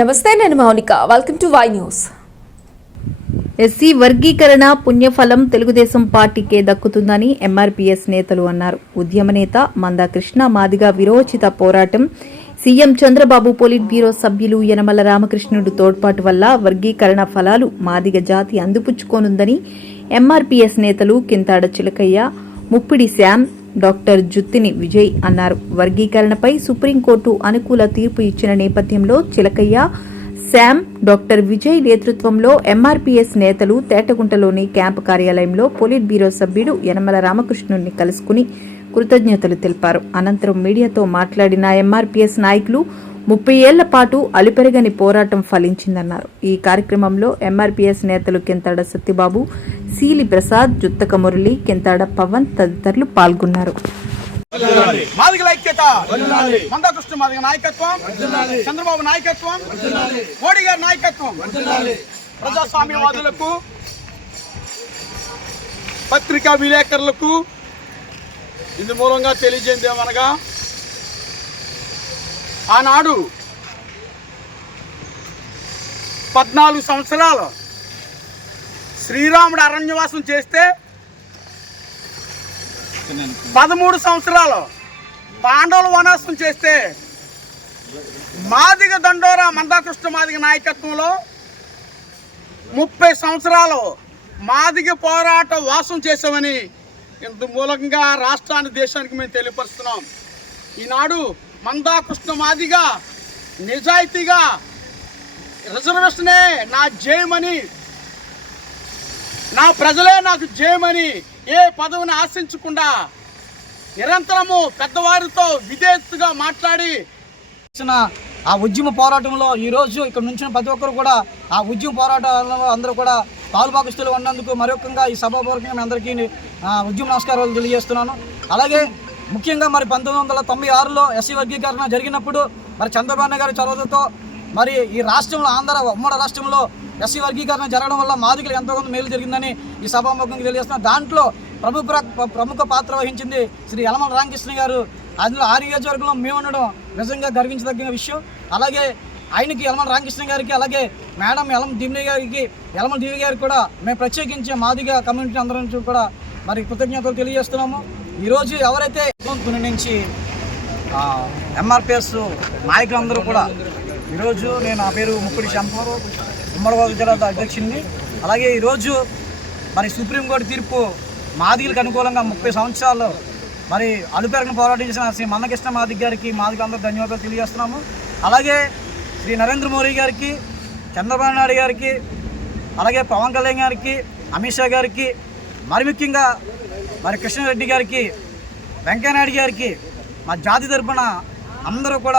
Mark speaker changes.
Speaker 1: నమస్తే నేను Mounika. Welcome to Y news
Speaker 2: SC వర్గీకరణ పుణ్యఫలం తెలుగుదేశం పార్టీకే దక్కుతుందని ఎంఆర్పీఎస్ నేతలు అన్నారు. ఉద్యమ నేత మందా కృష్ణ మాదిగా విరోచిత పోరాటం. సీఎం చంద్రబాబు పోలిట్ బ్యూరో సభ్యులు యనమల రామకృష్ణుడు తోడ్పాటు వల్ల వర్గీకరణ ఫలాలు మాదిగ జాతి అందిపుచ్చుకోనుందని ఎంఆర్పీఎస్ నేతలు కింతాడ చిలకయ్య ముప్పిడి శ్యామ్ డాక్టర్ జుత్తిని విజయ్ అన్నారు. వర్గీకరణపై సుప్రీంకోర్టు అనుకూల తీర్పు ఇచ్చిన నేపథ్యంలో చిలకయ్య శామ్ డాక్టర్ విజయ్ నేతృత్వంలో ఎంఆర్పీఎస్ నేతలు తేటగుంటలోని క్యాంపు కార్యాలయంలో పోలిట్ బ్యూరో సభ్యుడు యనమల రామకృష్ణుని కలుసుకుని కృతజ్ఞతలు తెలిపారు. అనంతరం మీడియాతో మాట్లాడిన ఎంఆర్పీఎస్ నాయకులు ముప్పై ఏళ్ళ పాటు అలుపెరగని పోరాటం ఫలించిందన్నారు. ఈ కార్యక్రమంలో ఎంఆర్పీఎస్ నేతలు కింతాడ సత్యబాబు సీలి ప్రసాద్ జుత్తక మురళి కింతాడ పవన్ తదితరులు పాల్గొన్నారు.
Speaker 3: మాదిగల ఐక్యత. మందాకృష్ణ మాదిగ నాయకత్వం. చంద్రబాబు నాయకత్వం. మోడీ గారి నాయకత్వం. ప్రజాస్వామ్యవాదులకు పత్రికా విలేకరులకు ఇందు మూలంగా తెలియజేయండి ఏమనగా ఆనాడు పద్నాలుగు సంవత్సరాలు శ్రీరాముడు అరణ్యవాసం చేస్తే పదమూడు సంవత్సరాలు పాండవులు వనాసం చేస్తే మాదిగ దండోరా మందాకృష్ణ మాదిగ నాయకత్వంలో ముప్పై సంవత్సరాలు మాదిగ పోరాట వాసం చేసామని ఇంత మూలంగా రాష్ట్రాన్ని దేశానికి మేము తెలియపరుస్తున్నాం. ఈనాడు మందాకృష్ణ మాదిగా నిజాయితీగా రిజర్వేషనే నా జయమని నా ప్రజలే నాకు జయమని ఏ పదవిని ఆశించకుండా నిరంతరము పెద్దవారితో విధేయతగా మాట్లాడి
Speaker 4: ఆ ఉద్యమ పోరాటంలో ఈ రోజు ఇక్కడ నుంచిన ప్రతి ఒక్కరు కూడా ఆ ఉద్యమ పోరాటంలో అందరూ కూడా పాలుపాకిస్తులు ఉన్నందుకు మరొకంగా ఈ సభాపూర్వకంగా అందరికీ ఉద్యమ నమస్కారాలు తెలియజేస్తున్నాను. అలాగే ముఖ్యంగా మరి పంతొమ్మిది వందల తొంభై ఆరులో ఎస్సీ వర్గీకరణ జరిగినప్పుడు మరి చంద్రబాబు గారి చొరవతో మరి ఈ రాష్ట్రంలో ఆంధ్ర ఉమ్మడి రాష్ట్రంలో ఎస్సీ వర్గీకరణ జరగడం వల్ల మాదికలు ఎంతోకొంత మేలు జరిగిందని ఈ సభాముఖంగా తెలియజేస్తున్నా దాంట్లో ప్రముఖ ప్ర- ప్రముఖ పాత్ర వహించింది శ్రీ యలమల రామకృష్ణ గారు. అందులో ఆ నియోజకవర్గంలో మేము ఉండడం నిజంగా గర్వించదగిన విషయం. అలాగే ఆయనకి యలమల రామకృష్ణ గారికి అలాగే మేడం యలం దిమ్ని గారికి యలమల దివి గారికి కూడా మేము ప్రత్యేకించి మాదిగా కమ్యూనిటీ అందరం కూడా మరి కృతజ్ఞతలు తెలియజేస్తున్నాము. ఈరోజు ఎవరైతే తుని నుంచి ఎంఆర్పిఎస్ నాయకులందరూ కూడా ఈరోజు నేను నా పేరు ముక్కుడి శంకర్ ఉమ్మడి జిల్లా అధ్యక్షుడిని. అలాగే ఈరోజు మరి సుప్రీంకోర్టు తీర్పు మాదిగలకు అనుకూలంగా ముప్పై సంవత్సరాలు మరి అలుపెరగని పోరాటం చేసిన శ్రీ మన్నకృష్ణ మాదిగ్ గారికి మాదిగ అందరూ ధన్యవాదాలు తెలియజేస్తున్నాము. అలాగే శ్రీ నరేంద్ర మోడీ గారికి చంద్రబాబు నాయుడు గారికి అలాగే పవన్ కళ్యాణ్ గారికి అమిత్ షా గారికి మరి ముఖ్యంగా మరి కృష్ణారెడ్డి గారికి వెంకయ్యనాయుడు గారికి మా జాతి తరపున అందరూ కూడా